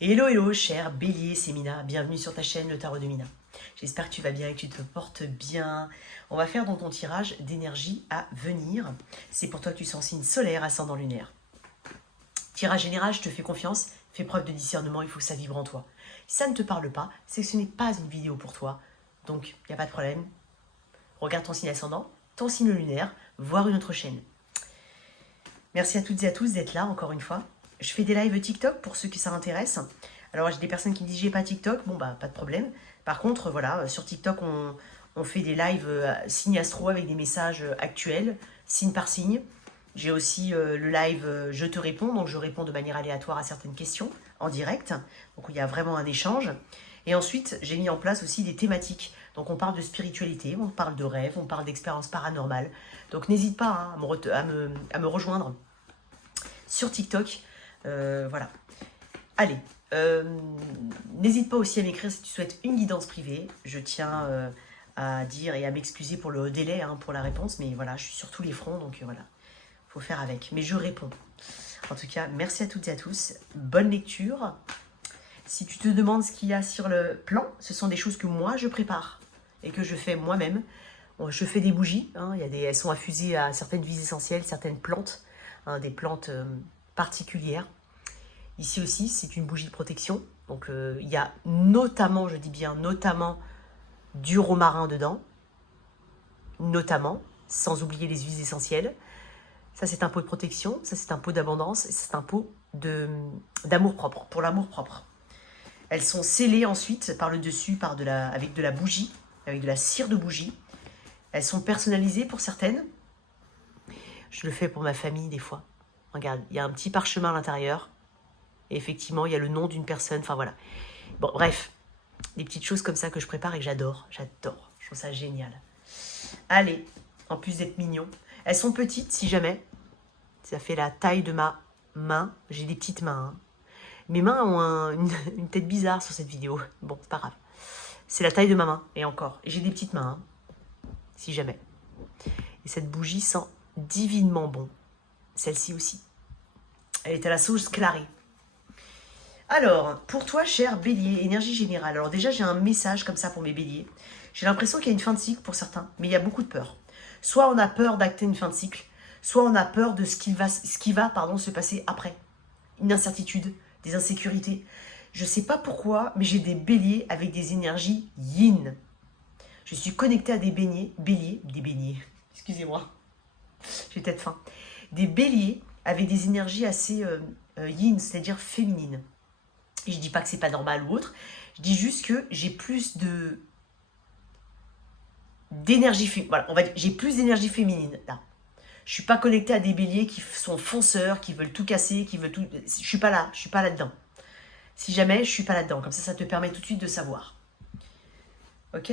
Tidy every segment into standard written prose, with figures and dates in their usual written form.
Hello, hello, cher Bélier, c'est Mina. Bienvenue sur ta chaîne, le Tarot de Mina. J'espère que tu vas bien et que tu te portes bien. On va faire dans ton tirage d'énergie à venir. C'est pour toi que tu sens signe solaire, ascendant lunaire. Tirage général, je te fais confiance. Fais preuve de discernement, il faut que ça vibre en toi. Si ça ne te parle pas, c'est que ce n'est pas une vidéo pour toi. Donc, il n'y a pas de problème. Regarde ton signe ascendant, ton signe lunaire, voir une autre chaîne. Merci à toutes et à tous d'être là, encore une fois. Je fais des lives TikTok pour ceux qui ça intéresse. Alors, j'ai des personnes qui me disent j'ai pas TikTok. Bon, bah, pas de problème. Par contre, voilà, sur TikTok, on fait des lives signe astro avec des messages actuels, signe par signe. J'ai aussi le live Je te réponds. Donc, je réponds de manière aléatoire à certaines questions en direct. Donc, il y a vraiment un échange. Et ensuite, j'ai mis en place aussi des thématiques. Donc, on parle de spiritualité, on parle de rêves, on parle d'expériences paranormales. Donc, n'hésite pas hein, à me rejoindre sur TikTok. Voilà. Allez, n'hésite pas aussi à m'écrire si tu souhaites une guidance privée. Je tiens à dire et à m'excuser pour le délai, hein, pour la réponse. Mais voilà, je suis sur tous les fronts, donc voilà, faut faire avec. Mais je réponds. En tout cas, merci à toutes et à tous. Bonne lecture. Si tu te demandes ce qu'il y a sur le plan, ce sont des choses que moi, je prépare et que je fais moi-même. Bon, je fais des bougies. Hein, elles sont infusées à certaines huiles essentielles, certaines plantes, hein, des plantes particulières. Ici aussi, c'est une bougie de protection. Donc, il y a notamment, je dis bien notamment, du romarin dedans. Notamment, sans oublier les huiles essentielles. Ça, c'est un pot de protection. Ça, c'est un pot d'abondance. Et c'est un pot d'amour-propre, pour l'amour-propre. Elles sont scellées ensuite par le dessus avec de la bougie, avec de la cire de bougie. Elles sont personnalisées pour certaines. Je le fais pour ma famille des fois. Regarde, il y a un petit parchemin à l'intérieur. Et effectivement, il y a le nom d'une personne. Enfin voilà. Bon, bref. Des petites choses comme ça que je prépare et que j'adore. J'adore. Je trouve ça génial. Allez, en plus d'être mignon. Elles sont petites si jamais. Ça fait la taille de ma main. J'ai des petites mains. Hein. Mes mains ont une tête bizarre sur cette vidéo. Bon, c'est pas grave. C'est la taille de ma main. Et encore. J'ai des petites mains. Hein, si jamais. Et cette bougie sent divinement bon. Celle-ci aussi. Elle est à la sauce clarée. Alors, pour toi, cher Bélier, énergie générale. Alors déjà, j'ai un message comme ça pour mes Béliers. J'ai l'impression qu'il y a une fin de cycle pour certains, mais il y a beaucoup de peur. Soit on a peur d'acter une fin de cycle, soit on a peur de ce qui va se passer après. Une incertitude, des insécurités. Je ne sais pas pourquoi, mais j'ai des Béliers avec des énergies yin. Je suis connectée à des béliers, excusez-moi, j'ai peut-être faim. Des Béliers avec des énergies assez yin, c'est-à-dire féminines. Et je dis pas que c'est pas normal ou autre, je dis juste que j'ai plus d'énergie, voilà, j'ai plus d'énergie féminine là. Je suis pas connectée à des béliers qui sont fonceurs, qui veulent tout casser, qui veulent tout. Je suis pas là-dedans. Si jamais, je suis pas là-dedans. Comme ça te permet tout de suite de savoir. Ok?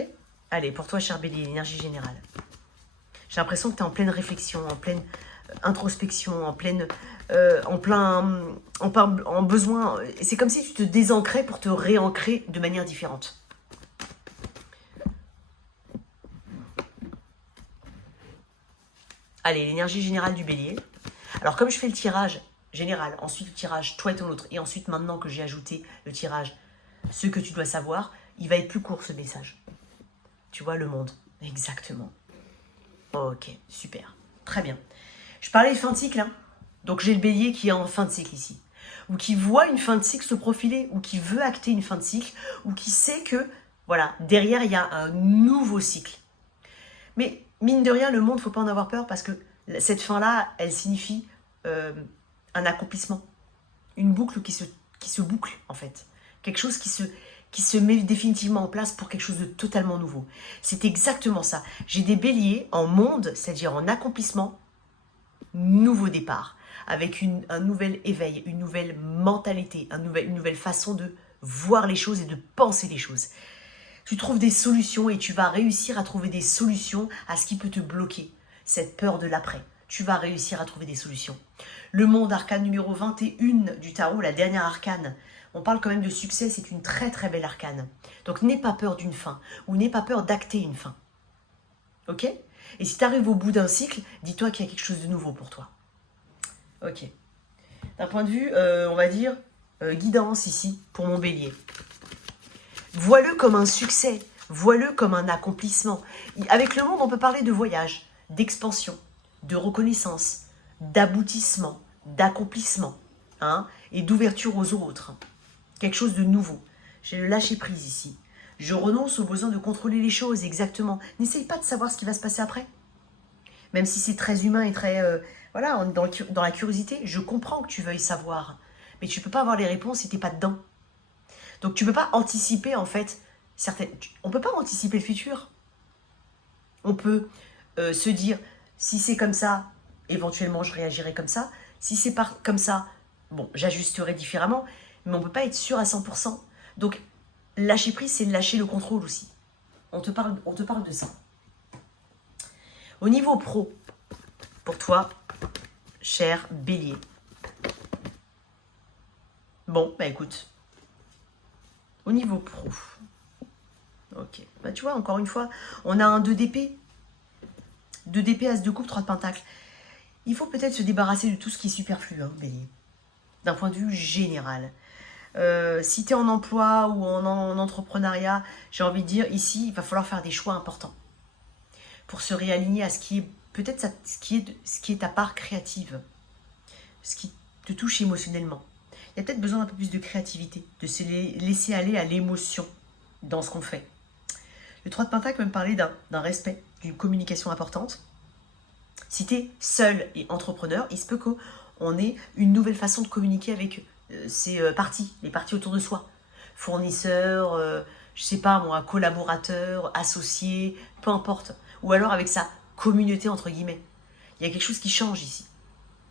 Allez, pour toi, cher bélier, l'énergie générale. J'ai l'impression que tu es en pleine réflexion, en pleine introspection, en besoin. C'est comme si tu te désancrais pour te réancrer de manière différente. Allez, l'énergie générale du bélier. Alors, comme je fais le tirage général, ensuite le tirage toi et ton autre, et ensuite maintenant que j'ai ajouté le tirage ce que tu dois savoir, il va être plus court ce message. Tu vois, le monde. Exactement. Ok, super. Très bien. Je parlais de fin de cycle, hein. Donc j'ai le bélier qui est en fin de cycle ici. Ou qui voit une fin de cycle se profiler, ou qui veut acter une fin de cycle, ou qui sait que, voilà, derrière il y a un nouveau cycle. Mais mine de rien, le monde, il ne faut pas en avoir peur parce que cette fin-là, elle signifie un accomplissement. Une boucle qui se boucle, en fait. Quelque chose qui se met définitivement en place pour quelque chose de totalement nouveau. C'est exactement ça. J'ai des béliers en monde, c'est-à-dire en accomplissement, nouveau départ, avec un nouvel éveil, une nouvelle mentalité, une nouvelle façon de voir les choses et de penser les choses. Tu trouves des solutions et tu vas réussir à trouver des solutions à ce qui peut te bloquer, cette peur de l'après. Tu vas réussir à trouver des solutions. Le monde arcane numéro 21 du tarot, la dernière arcane, on parle quand même de succès, c'est une très très belle arcane. Donc n'aie pas peur d'une fin, ou n'aie pas peur d'acter une fin. Ok? Et si tu arrives au bout d'un cycle, dis-toi qu'il y a quelque chose de nouveau pour toi. Ok. D'un point de vue, on va dire, guidance ici pour mon bélier. Vois-le comme un succès, vois-le comme un accomplissement. Avec le monde, on peut parler de voyage, d'expansion, de reconnaissance, d'aboutissement, d'accomplissement, hein, et d'ouverture aux autres. Quelque chose de nouveau. J'ai le lâcher-prise ici. Je renonce au besoin de contrôler les choses, exactement. N'essaye pas de savoir ce qui va se passer après. Même si c'est très humain et très... voilà, dans la curiosité, je comprends que tu veuilles savoir. Mais tu ne peux pas avoir les réponses si tu n'es pas dedans. Donc tu ne peux pas anticiper, en fait, certaines... On ne peut pas anticiper le futur. On peut se dire, si c'est comme ça, éventuellement je réagirai comme ça. Si c'est pas comme ça, bon, j'ajusterai différemment. Mais on ne peut pas être sûr à 100%. Donc, lâcher prise, c'est lâcher le contrôle aussi. On te parle de ça. Au niveau pro, pour toi, cher bélier. Bon, bah écoute. Au niveau pro. Ok. Bah tu vois, encore une fois, on a un 2 d'épée. 2 d'épée, as de coupe, 3 de pentacle. Il faut peut-être se débarrasser de tout ce qui est superflu, hein, bélier. D'un point de vue général. Si tu es en emploi ou en entrepreneuriat, j'ai envie de dire, ici, il va falloir faire des choix importants. Pour se réaligner à ce qui est peut-être ce qui est ta part créative. Ce qui te touche émotionnellement. Il y a peut-être besoin d'un peu plus de créativité, de se laisser aller à l'émotion dans ce qu'on fait. Le 3 de Pentacle peut me parler d'un respect, d'une communication importante. Si tu es seul et entrepreneur, il se peut qu'on ait une nouvelle façon de communiquer avec ces parties, les parties autour de soi. Fournisseurs, je sais pas moi, collaborateurs, associés, peu importe. Ou alors avec sa communauté entre guillemets. Il y a quelque chose qui change ici.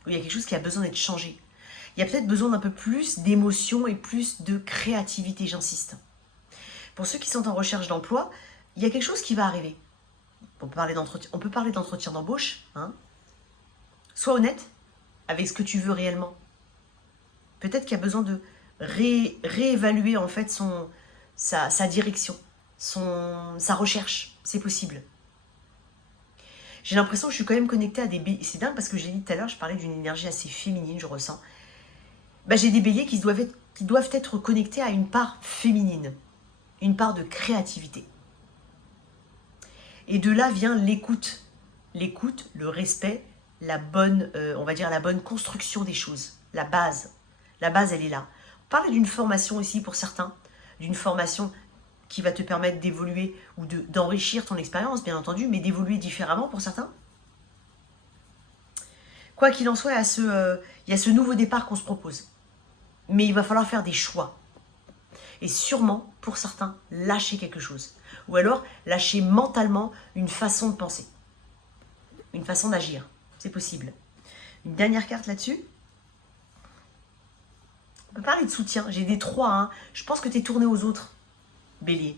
Ou il y a quelque chose qui a besoin d'être changé. Il y a peut-être besoin d'un peu plus d'émotion et plus de créativité, j'insiste. Pour ceux qui sont en recherche d'emploi, il y a quelque chose qui va arriver. On peut parler d'entretien d'embauche. Hein. Sois honnête avec ce que tu veux réellement. Peut-être qu'il y a besoin de réévaluer en fait sa direction, sa recherche. C'est possible. J'ai l'impression que je suis quand même connectée à des béliers. C'est dingue parce que j'ai dit tout à l'heure, je parlais d'une énergie assez féminine, je ressens. Bah, j'ai des béliers qui doivent être connectés à une part féminine, une part de créativité. Et de là vient l'écoute. L'écoute, le respect, la bonne, on va dire la bonne construction des choses. La base. La base, elle est là. On parle d'une formation ici pour certains, d'une formation qui va te permettre d'évoluer ou d'enrichir ton expérience, bien entendu, mais d'évoluer différemment pour certains. Quoi qu'il en soit, il y a ce nouveau départ qu'on se propose. Mais il va falloir faire des choix. Et sûrement, pour certains, lâcher quelque chose. Ou alors, lâcher mentalement une façon de penser. Une façon d'agir. C'est possible. Une dernière carte là-dessus. On peut parler de soutien. J'ai des 3. Hein. Je pense que tu es tourné aux autres. Bélier.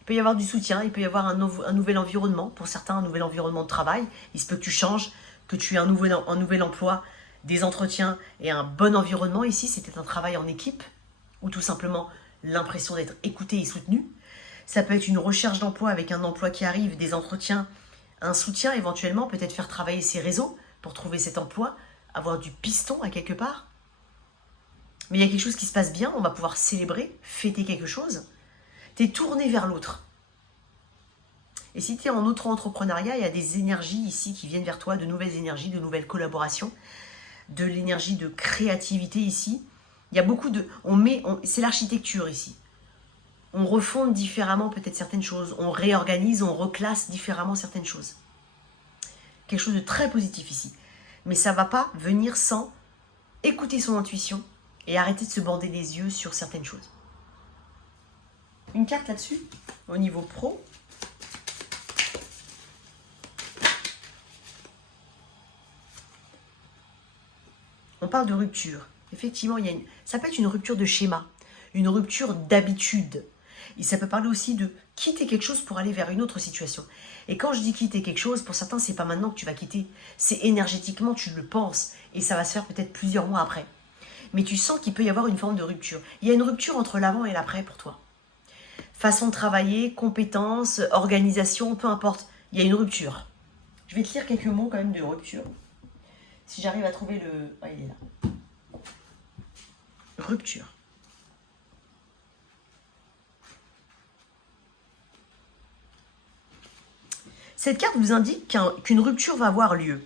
Il peut y avoir du soutien, il peut y avoir un nouvel environnement, pour certains un nouvel environnement de travail, il se peut que tu changes, que tu aies un nouvel emploi, des entretiens et un bon environnement. Ici, c'était un travail en équipe, ou tout simplement l'impression d'être écouté et soutenu. Ça peut être une recherche d'emploi avec un emploi qui arrive, des entretiens, un soutien éventuellement, peut-être faire travailler ses réseaux pour trouver cet emploi, avoir du piston à quelque part. Mais il y a quelque chose qui se passe bien, on va pouvoir célébrer, fêter quelque chose. Tu es tourné vers l'autre. Et si tu es en auto-entrepreneuriat, il y a des énergies ici qui viennent vers toi, de nouvelles énergies, de nouvelles collaborations, de l'énergie de créativité ici. Il y a beaucoup de... c'est l'architecture ici. On refonde différemment peut-être certaines choses, on réorganise, on reclasse différemment certaines choses. Quelque chose de très positif ici. Mais ça ne va pas venir sans écouter son intuition et arrêter de se bander les yeux sur certaines choses. Une carte là-dessus, au niveau pro. On parle de rupture. Effectivement, ça peut être une rupture de schéma, une rupture d'habitude. Et ça peut parler aussi de quitter quelque chose pour aller vers une autre situation. Et quand je dis quitter quelque chose, pour certains, c'est pas maintenant que tu vas quitter. C'est énergétiquement, tu le penses. Et ça va se faire peut-être plusieurs mois après. Mais tu sens qu'il peut y avoir une forme de rupture. Il y a une rupture entre l'avant et l'après pour toi. Façon de travailler, compétences, organisation, peu importe. Il y a une rupture. Je vais te lire quelques mots quand même de rupture. Si j'arrive à trouver le... Ah, il est là. rupture. Cette carte vous indique qu'une rupture va avoir lieu.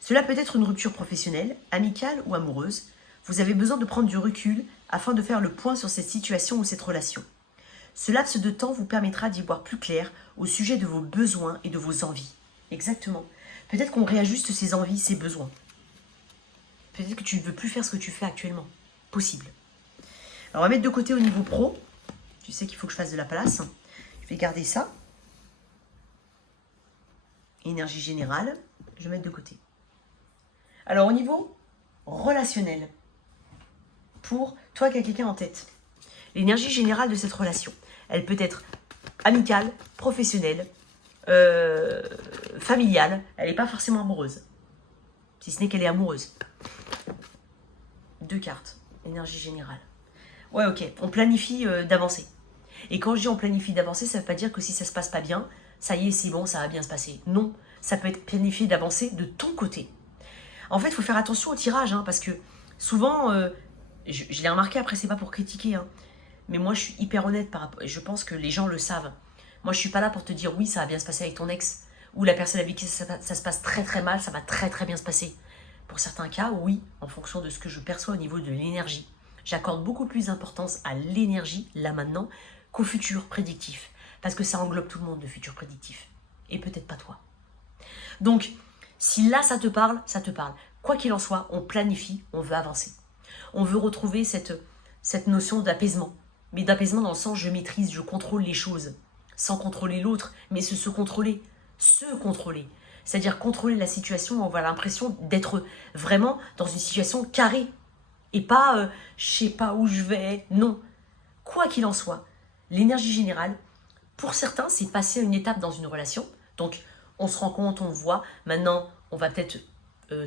Cela peut être une rupture professionnelle, amicale ou amoureuse. Vous avez besoin de prendre du recul afin de faire le point sur cette situation ou cette relation. Ce laps de temps vous permettra d'y voir plus clair au sujet de vos besoins et de vos envies. Exactement. Peut-être qu'on réajuste ses envies, ses besoins. Peut-être que tu ne veux plus faire ce que tu fais actuellement. Possible. Alors on va mettre de côté au niveau pro. Tu sais qu'il faut que je fasse de la place. Je vais garder ça. Énergie générale, je vais mettre de côté. Alors au niveau relationnel, pour toi qui as quelqu'un en tête, l'énergie générale de cette relation, elle peut être amicale, professionnelle, familiale, elle n'est pas forcément amoureuse, si ce n'est qu'elle est amoureuse. 2 cartes, énergie générale. Ouais, ok, on planifie d'avancer. Et quand je dis on planifie d'avancer, ça ne veut pas dire que si ça ne se passe pas bien, ça y est, c'est bon, ça va bien se passer. Non, ça peut être planifié d'avancer de ton côté. En fait, il faut faire attention au tirage, hein, parce que souvent, je l'ai remarqué, après, c'est pas pour critiquer, hein, mais moi, je suis hyper honnête par rapport, et je pense que les gens le savent. Moi, je suis pas là pour te dire, oui, ça va bien se passer avec ton ex, ou la personne avec qui ça se passe très très mal, ça va très très bien se passer. Pour certains cas, oui, en fonction de ce que je perçois au niveau de l'énergie. J'accorde beaucoup plus d'importance à l'énergie, là maintenant, qu'au futur prédictif. Parce que ça englobe tout le monde, le futur prédictif. Et peut-être pas toi. Donc, si là ça te parle, ça te parle. Quoi qu'il en soit, on planifie, on veut avancer. On veut retrouver cette notion d'apaisement. Mais d'apaisement dans le sens, je maîtrise, je contrôle les choses. Sans contrôler l'autre, mais se contrôler. Se contrôler. C'est-à-dire contrôler la situation, on a l'impression d'être vraiment dans une situation carrée. Et pas, je sais pas où je vais. Non. Quoi qu'il en soit, l'énergie générale, pour certains, c'est passer à une étape dans une relation. Donc, on se rencontre, on voit. Maintenant, on va peut-être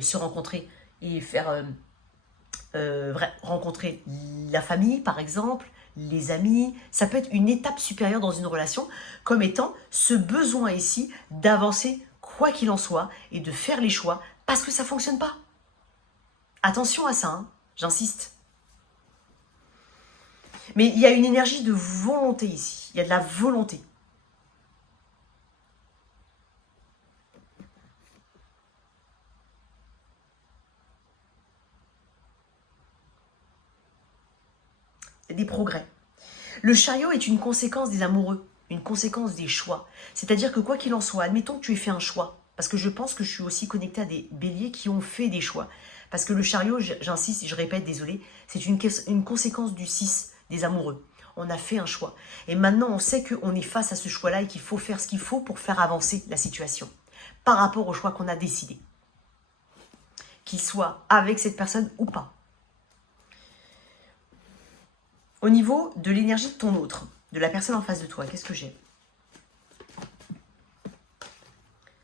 se rencontrer et faire rencontrer la famille, par exemple, les amis. Ça peut être une étape supérieure dans une relation, comme étant ce besoin ici d'avancer, quoi qu'il en soit, et de faire les choix, parce que ça ne fonctionne pas. Attention à ça, hein, j'insiste. Mais il y a une énergie de volonté ici. Il y a de la volonté. Des progrès. Le chariot est une conséquence des amoureux, une conséquence des choix. C'est-à-dire que quoi qu'il en soit, admettons que tu aies fait un choix, parce que je pense que je suis aussi connectée à des béliers qui ont fait des choix. Parce que le chariot, j'insiste, je répète, désolé, c'est une conséquence du 6, des amoureux. On a fait un choix. Et maintenant, on sait qu'on est face à ce choix-là et qu'il faut faire ce qu'il faut pour faire avancer la situation par rapport au choix qu'on a décidé. Qu'il soit avec cette personne ou pas. Au niveau de l'énergie de ton autre, de la personne en face de toi, qu'est-ce que j'ai?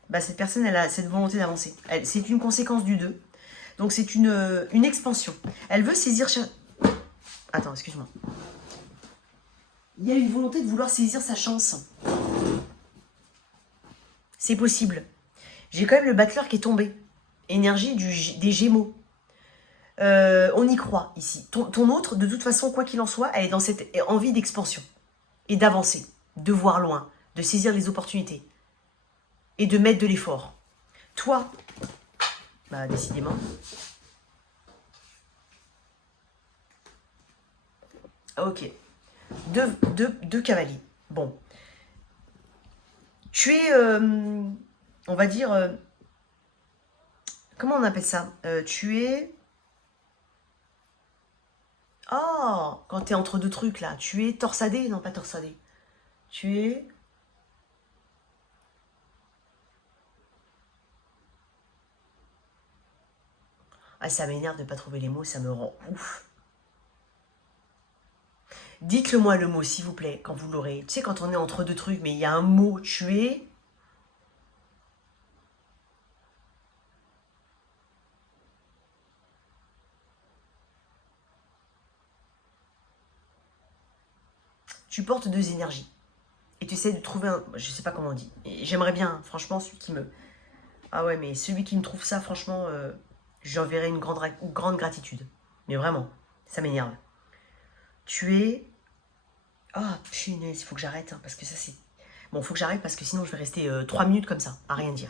Bah, cette personne, elle a cette volonté d'avancer. C'est une conséquence du 2. Donc, c'est une expansion. Elle veut saisir... Attends, excuse-moi. Il y a une volonté de vouloir saisir sa chance. C'est possible. J'ai quand même le battleur qui est tombé. Énergie des Gémeaux. On y croit ici. Ton autre, de toute façon, quoi qu'il en soit, elle est dans cette envie d'expansion et d'avancer, de voir loin, de saisir les opportunités et de mettre de l'effort. Toi, bah décidément. Ok. Deux cavaliers. Bon. Tu es, on va dire, comment on appelle ça? Tu es... Oh, quand tu es entre deux trucs, là, tu es torsadé? Non, pas torsadé. Tu es... Ah, ça m'énerve de ne pas trouver les mots, ça me rend ouf. Dites-le moi le mot, s'il vous plaît, quand vous l'aurez. Tu sais, quand on est entre deux trucs, mais il y a un mot, tu es... Tu portes 2 énergies. Et tu essaies de trouver un... Je sais pas comment on dit. J'aimerais bien, franchement, celui qui me... Ah ouais, mais celui qui me trouve ça, franchement, j'enverrai une grande gratitude. Mais vraiment. Ça m'énerve. Tu es... Ah, punaise, il faut que j'arrête, hein, parce que ça c'est... Bon, il faut que j'arrête parce que sinon je vais rester 3 minutes comme ça, à rien dire.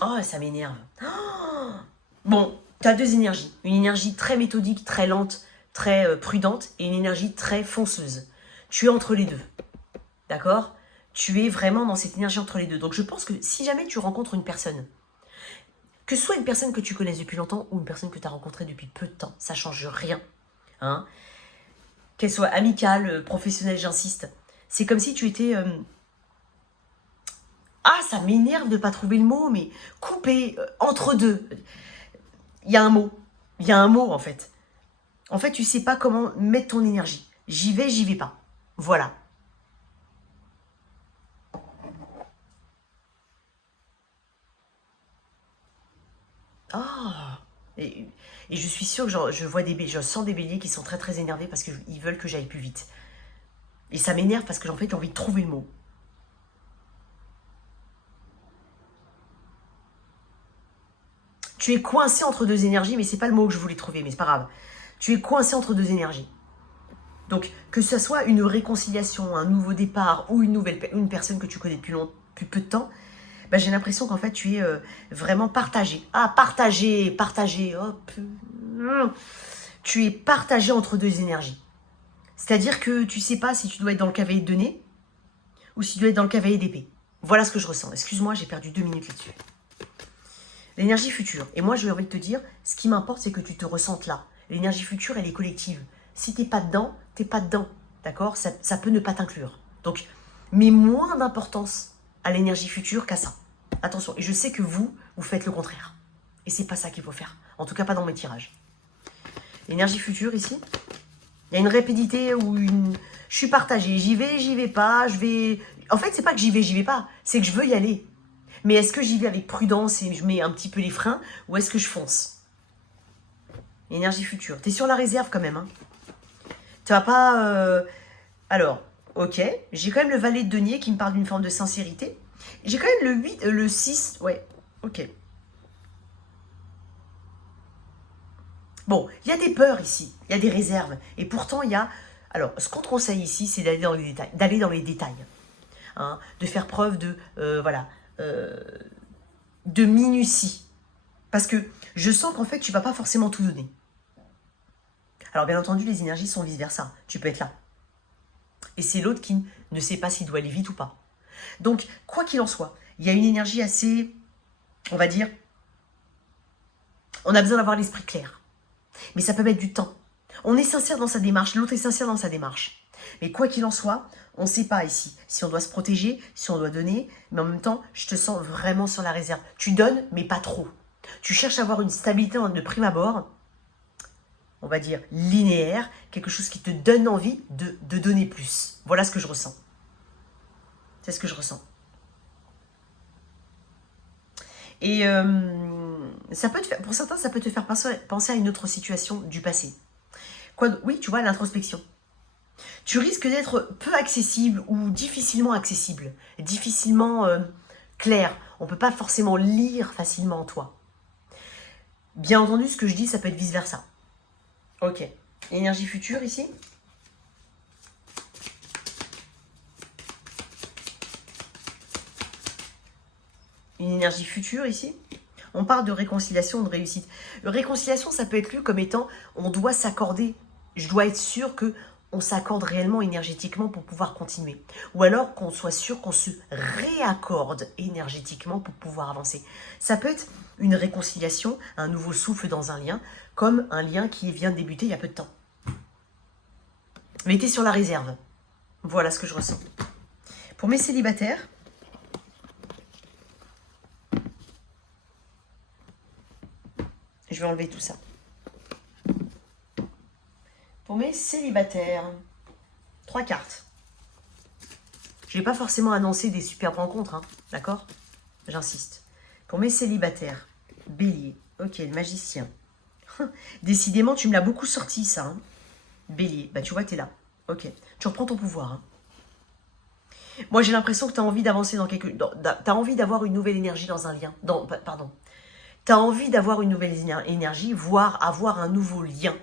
Oh, ça m'énerve. Oh, bon, tu as deux énergies. Une énergie très méthodique, très lente, très prudente, et une énergie très fonceuse. Tu es entre les deux. D'accord? Tu es vraiment dans cette énergie entre les deux. Donc je pense que si jamais tu rencontres une personne, que ce soit une personne que tu connaisses depuis longtemps ou une personne que tu as rencontrée depuis peu de temps, ça ne change rien. Hein? Qu'elle soit amicale, professionnelle, j'insiste. C'est comme si tu étais... Ah, ça m'énerve de ne pas trouver le mot, mais coupé, entre deux. Il y a un mot. Il y a un mot, en fait. En fait, tu ne sais pas comment mettre ton énergie. J'y vais pas. Voilà. Ah, et je suis sûre que je vois je sens des béliers qui sont très très énervés parce qu'ils veulent que j'aille plus vite. Et ça m'énerve parce que en fait j'ai envie de trouver le mot. Tu es coincé entre deux énergies, mais c'est pas le mot que je voulais trouver, mais c'est pas grave. Tu es coincé entre deux énergies. Donc que ce soit une réconciliation, un nouveau départ ou une personne que tu connais depuis peu de temps, bah, j'ai l'impression qu'en fait tu es vraiment partagé. Ah, partagé, hop. Tu es partagé entre deux énergies. C'est-à-dire que tu sais pas si tu dois être dans le cavalier de nez ou si tu dois être dans le cavalier d'épée. Voilà ce que je ressens. Excuse-moi, j'ai perdu 2 minutes là-dessus. L'énergie future. Et moi, j'ai envie de te dire, ce qui m'importe, c'est que tu te ressentes là. L'énergie future, elle est collective. Si t'es pas dedans, t'es pas dedans. D'accord? Ça peut ne pas t'inclure. Donc, mets moins d'importance à l'énergie future qu'à ça. Attention. Et je sais que vous faites le contraire. Et c'est pas ça qu'il faut faire. En tout cas, pas dans mes tirages. L'énergie future, ici, il y a une rapidité ou une... Je suis partagée. J'y vais pas. En fait, c'est pas que j'y vais pas. C'est que je veux y aller. Mais est-ce que j'y vais avec prudence et je mets un petit peu les freins ou est-ce que je fonce? Énergie future. T'es sur la réserve quand même. Hein. Tu vas pas... Alors, ok. J'ai quand même le valet de denier qui me parle d'une forme de sincérité. J'ai quand même le 8, le 6. Ouais, ok. Bon, il y a des peurs ici. Il y a des réserves. Et pourtant, il y a... Alors, ce qu'on te conseille ici, c'est d'aller dans les détails. D'aller dans les détails. Hein, de faire preuve de... voilà. De minutie. Parce que je sens qu'en fait, tu vas pas forcément tout donner. Alors, bien entendu, les énergies sont vice-versa. Tu peux être là. Et c'est l'autre qui ne sait pas s'il doit aller vite ou pas. Donc, quoi qu'il en soit, il y a une énergie assez, on va dire, on a besoin d'avoir l'esprit clair. Mais ça peut mettre du temps. On est sincère dans sa démarche, l'autre est sincère dans sa démarche. Mais quoi qu'il en soit, on ne sait pas ici si on doit se protéger, si on doit donner. Mais en même temps, je te sens vraiment sur la réserve. Tu donnes, mais pas trop. Tu cherches à avoir une stabilité de prime abord, on va dire linéaire, quelque chose qui te donne envie de donner plus. Voilà ce que je ressens. C'est ce que je ressens. Et ça peut te faire, pour certains, ça peut te faire penser à une autre situation du passé. Oui, tu vois, l'introspection. Tu risques d'être peu accessible ou difficilement accessible, difficilement clair. On ne peut pas forcément lire facilement en toi. Bien entendu, ce que je dis, ça peut être vice-versa. Ok. Énergie future ici. Une énergie future ici. On parle de réconciliation, de réussite. Réconciliation, ça peut être lu comme étant on doit s'accorder. Je dois être sûr que on s'accorde réellement énergétiquement pour pouvoir continuer. Ou alors qu'on soit sûr qu'on se réaccorde énergétiquement pour pouvoir avancer. Ça peut être une réconciliation, un nouveau souffle dans un lien, comme un lien qui vient de débuter il y a peu de temps. Mais t'es sur la réserve. Voilà ce que je ressens. Pour mes célibataires, je vais enlever tout ça. Pour mes célibataires, 3 cartes. Je ne vais pas forcément annoncer des superbes rencontres, hein, d'accord? J'insiste. Pour mes célibataires, Bélier. Ok, le magicien. Décidément, tu me l'as beaucoup sorti, ça. Hein. Bélier. Bah, tu vois, tu es là. Ok. Tu reprends ton pouvoir. Hein. Moi, j'ai l'impression que tu as envie d'avancer dans quelque... Tu as envie d'avoir une nouvelle énergie dans un lien. Pardon. Tu as envie d'avoir une nouvelle énergie, voire avoir un nouveau lien.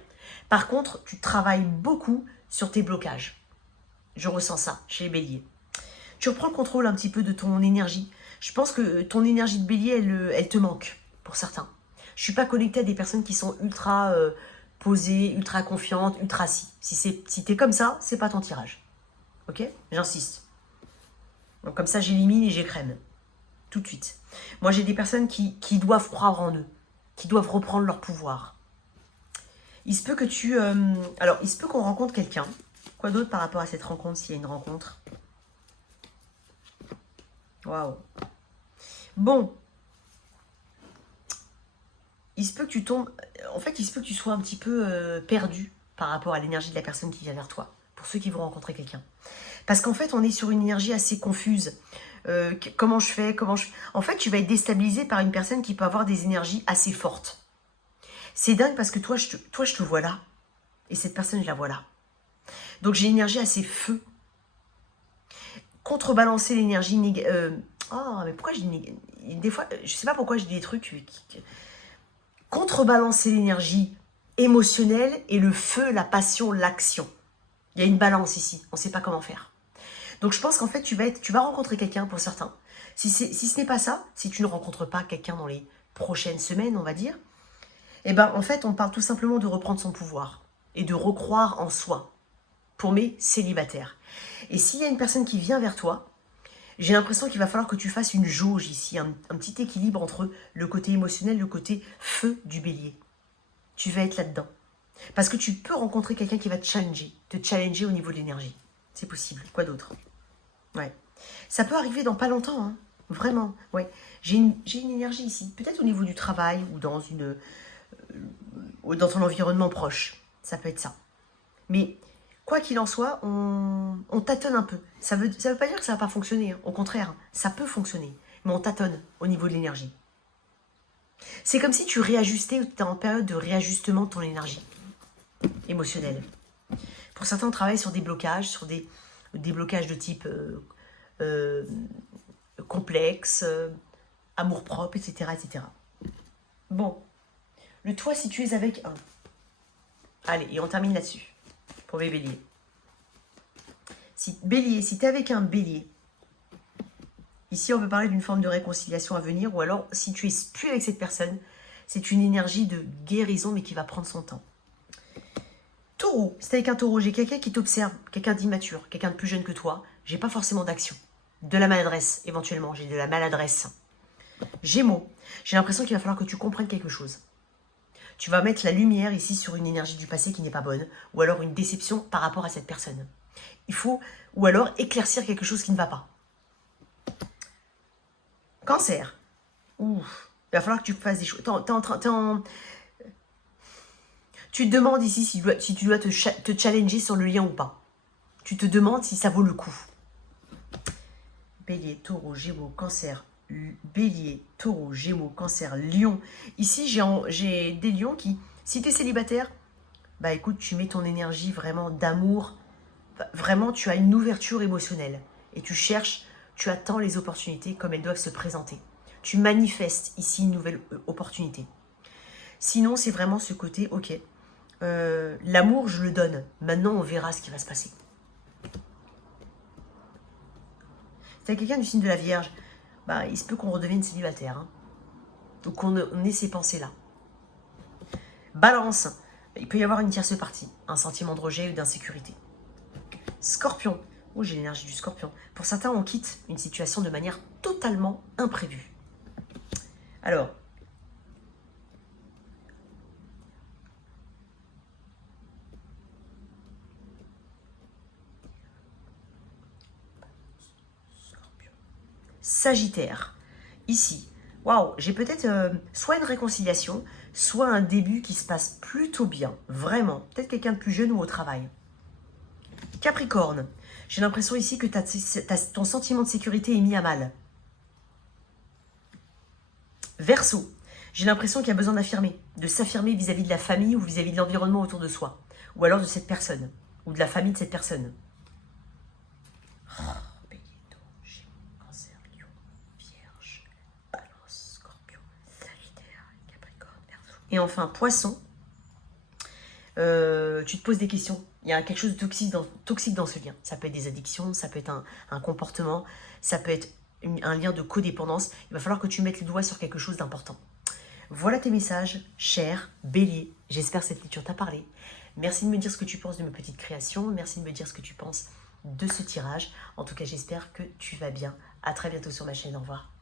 Par contre, tu travailles beaucoup sur tes blocages. Je ressens ça chez les béliers. Tu reprends le contrôle un petit peu de ton énergie. Je pense que ton énergie de bélier, elle te manque, pour certains. Je ne suis pas connectée à des personnes qui sont ultra posées, ultra confiantes, ultra si tu es comme ça, c'est pas ton tirage. Ok? J'insiste. Donc comme ça, j'élimine et j'écrème. Tout de suite. Moi, j'ai des personnes qui doivent croire en eux, qui doivent reprendre leur pouvoir. Il se peut que alors, il se peut qu'on rencontre quelqu'un. Quoi d'autre par rapport à cette rencontre, s'il y a une rencontre? Waouh. Bon. Il se peut que tu tombes... En fait, il se peut que tu sois un petit peu perdu par rapport à l'énergie de la personne qui vient vers toi. Pour ceux qui vont rencontrer quelqu'un. Parce qu'en fait, on est sur une énergie assez confuse. Comment je fais? En fait, tu vas être déstabilisé par une personne qui peut avoir des énergies assez fortes. C'est dingue parce que toi, je te vois là. Et cette personne, je la vois là. Donc, j'ai une énergie assez feu. Contrebalancer l'énergie négative. Oh, mais pourquoi je dis... Des fois, je sais pas pourquoi je dis des trucs... Contrebalancer l'énergie émotionnelle et le feu, la passion, l'action. Il y a une balance ici. On ne sait pas comment faire. Donc, je pense qu'en fait, tu vas rencontrer quelqu'un pour certains. Si ce n'est pas ça, si tu ne rencontres pas quelqu'un dans les prochaines semaines, on va dire, eh ben, en fait, on parle tout simplement de reprendre son pouvoir et de recroire en soi pour mes célibataires. Et s'il y a une personne qui vient vers toi, j'ai l'impression qu'il va falloir que tu fasses une jauge ici, un petit équilibre entre le côté émotionnel et le côté feu du bélier. Tu vas être là-dedans. Parce que tu peux rencontrer quelqu'un qui va te challenger au niveau de l'énergie. C'est possible. Quoi d'autre? Ouais. Ça peut arriver dans pas longtemps, hein. Vraiment. Ouais. J'ai une énergie ici. Peut-être au niveau du travail ou dans ton environnement proche. Ça peut être ça. Mais quoi qu'il en soit, on tâtonne un peu. Ça veut pas dire que ça va pas fonctionner. Hein. Au contraire, ça peut fonctionner. Mais on tâtonne au niveau de l'énergie. C'est comme si tu réajustais ou tu étais en période de réajustement de ton énergie émotionnelle. Pour certains, on travaille sur des blocages, des blocages de type complexe, amour-propre, etc., etc. Bon. Le toit, si tu es avec un. Allez, et on termine là-dessus. Pour mes béliers. Si tu es avec un bélier, ici, on peut parler d'une forme de réconciliation à venir, ou alors, si tu es plus avec cette personne, c'est une énergie de guérison, mais qui va prendre son temps. Taureau, c'est avec un taureau, j'ai quelqu'un qui t'observe, quelqu'un d'immature, quelqu'un de plus jeune que toi, j'ai pas forcément d'action. De la maladresse, éventuellement, j'ai de la maladresse. Gémeaux, j'ai l'impression qu'il va falloir que tu comprennes quelque chose. Tu vas mettre la lumière ici sur une énergie du passé qui n'est pas bonne, ou alors une déception par rapport à cette personne. Il faut, ou alors éclaircir quelque chose qui ne va pas. Cancer, ouf, il va falloir que tu fasses des choses. Tu te demandes ici si tu dois te challenger sur le lien ou pas. Tu te demandes si ça vaut le coup. Bélier, taureau, gémeaux, cancer. Bélier, taureau, gémeaux, cancer, lion. Ici, j'ai des lions qui, si tu es célibataire, bah écoute, tu mets ton énergie vraiment d'amour. Vraiment, tu as une ouverture émotionnelle. Et tu attends les opportunités comme elles doivent se présenter. Tu manifestes ici une nouvelle opportunité. Sinon, c'est vraiment ce côté, ok, l'amour, je le donne. Maintenant, on verra ce qui va se passer. C'est quelqu'un du signe de la Vierge. Bah, il se peut qu'on redevienne célibataire. Hein. Ou qu'on ait ces pensées-là. Balance. Il peut y avoir une tierce partie. Un sentiment de rejet ou d'insécurité. Scorpion. Oh, j'ai l'énergie du scorpion. Pour certains, on quitte une situation de manière totalement imprévue. Alors, Sagittaire, ici, waouh, j'ai peut-être soit une réconciliation, soit un début qui se passe plutôt bien, vraiment, peut-être quelqu'un de plus jeune ou au travail. Capricorne, j'ai l'impression ici que ton sentiment de sécurité est mis à mal. Verseau, j'ai l'impression qu'il y a besoin de s'affirmer vis-à-vis de la famille ou vis-à-vis de l'environnement autour de soi, ou alors de cette personne, ou de la famille de cette personne. Oh, bélier, Et enfin, Poisson, tu te poses des questions. Il y a quelque chose de toxique dans ce lien. Ça peut être des addictions, ça peut être un comportement, ça peut être un lien de codépendance. Il va falloir que tu mettes le doigt sur quelque chose d'important. Voilà tes messages, cher Bélier. J'espère que cette lecture t'a parlé. Merci de me dire ce que tu penses de mes petites créations. Merci de me dire ce que tu penses de ce tirage. En tout cas, j'espère que tu vas bien. À très bientôt sur ma chaîne. Au revoir.